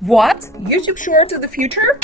What? YouTube Shorts is the future?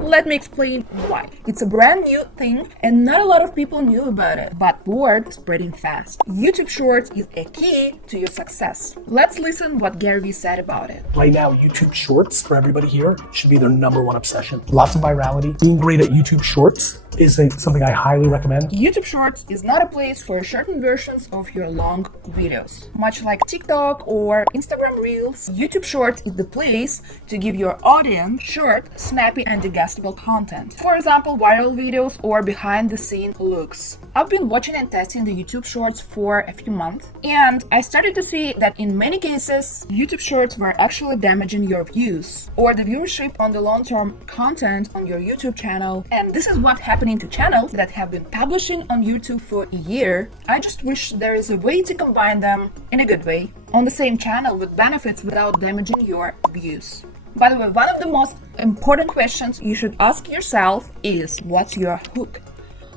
Let me explain why. It's a brand new thing and not a lot of people knew about it, but word is spreading fast. YouTube Shorts is a key to your success. Let's listen what Gary Vee said about it. Right now, YouTube Shorts for everybody here should be their number one obsession. Lots of virality. Being great at YouTube Shorts is something I highly recommend. YouTube Shorts is not a place for shortened versions of your long videos. Much like TikTok or Instagram Reels, YouTube Shorts is the place to give your audience short, snappy, and digestible content. For example, viral videos or behind-the-scene looks. I've been watching and testing the YouTube Shorts for a few months, and I started to see that in many cases, YouTube Shorts were actually damaging your views or the viewership on the long-term content on your YouTube channel. And this is what happened to channels that have been publishing on YouTube for a year. I just wish there is a way to combine them in a good way on the same channel with benefits without damaging your views. By the way, one of the most important questions you should ask yourself is, what's your hook?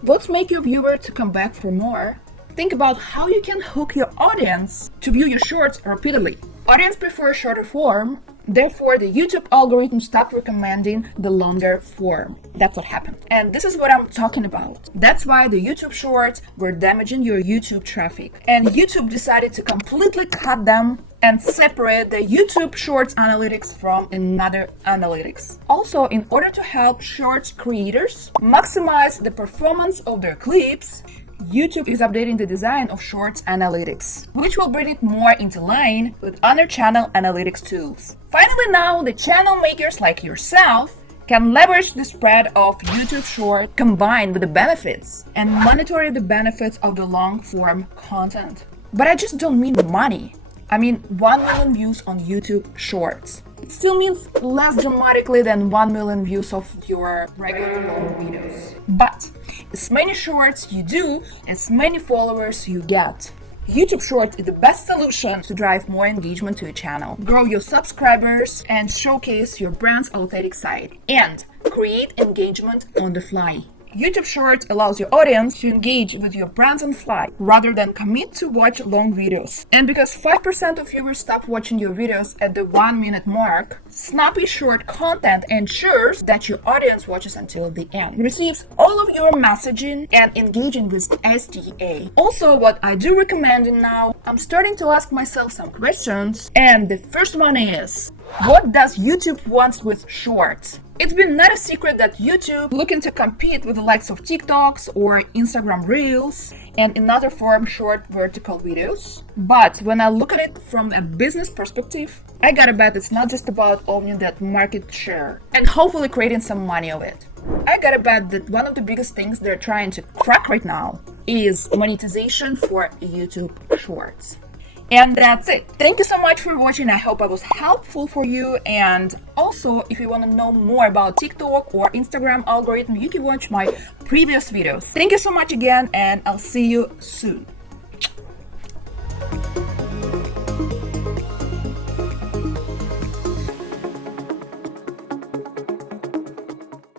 What's make your viewer to come back for more? Think about how you can hook your audience to view your shorts repeatedly. Audience prefer shorter form, therefore the YouTube algorithm stopped recommending the longer form. That's what happened. And this is what I'm talking about. That's why the YouTube Shorts were damaging your YouTube traffic. And YouTube decided to completely cut them and separate the YouTube Shorts analytics from another analytics. Also, in order to help Shorts creators maximize the performance of their clips, YouTube is updating the design of Shorts analytics, which will bring it more into line with other channel analytics tools. Finally, now the channel makers like yourself can leverage the spread of YouTube Short combined with the benefits and monitor the benefits of the long-form content. But I just don't mean money. I mean 1 million views on YouTube Shorts. It still means less dramatically than 1 million views of your regular long videos. But as many shorts you do, as many followers you get. YouTube Shorts is the best solution to drive more engagement to your channel, grow your subscribers, and showcase your brand's authentic side, and create engagement on the fly. YouTube Shorts allows your audience to engage with your brands on fly rather than commit to watch long videos. And because 5% of viewers stop watching your videos at the 1-minute mark, snappy short content ensures that your audience watches until the end, receives all of your messaging, and engaging with SDA. Also, what I do recommend now, I'm starting to ask myself some questions, and the first one is, what does YouTube want with Shorts? It's been not a secret that YouTube looking to compete with the likes of TikToks or Instagram Reels and another form short vertical videos. But when I look at it from a business perspective, I gotta bet it's not just about owning that market share and hopefully creating some money of it. I gotta bet that one of the biggest things they're trying to crack right now is monetization for YouTube Shorts. And that's it. Thank you so much for watching. I hope I was helpful for you. And also, if you want to know more about TikTok or Instagram algorithm, you can watch my previous videos. Thank you so much again, and I'll see you soon.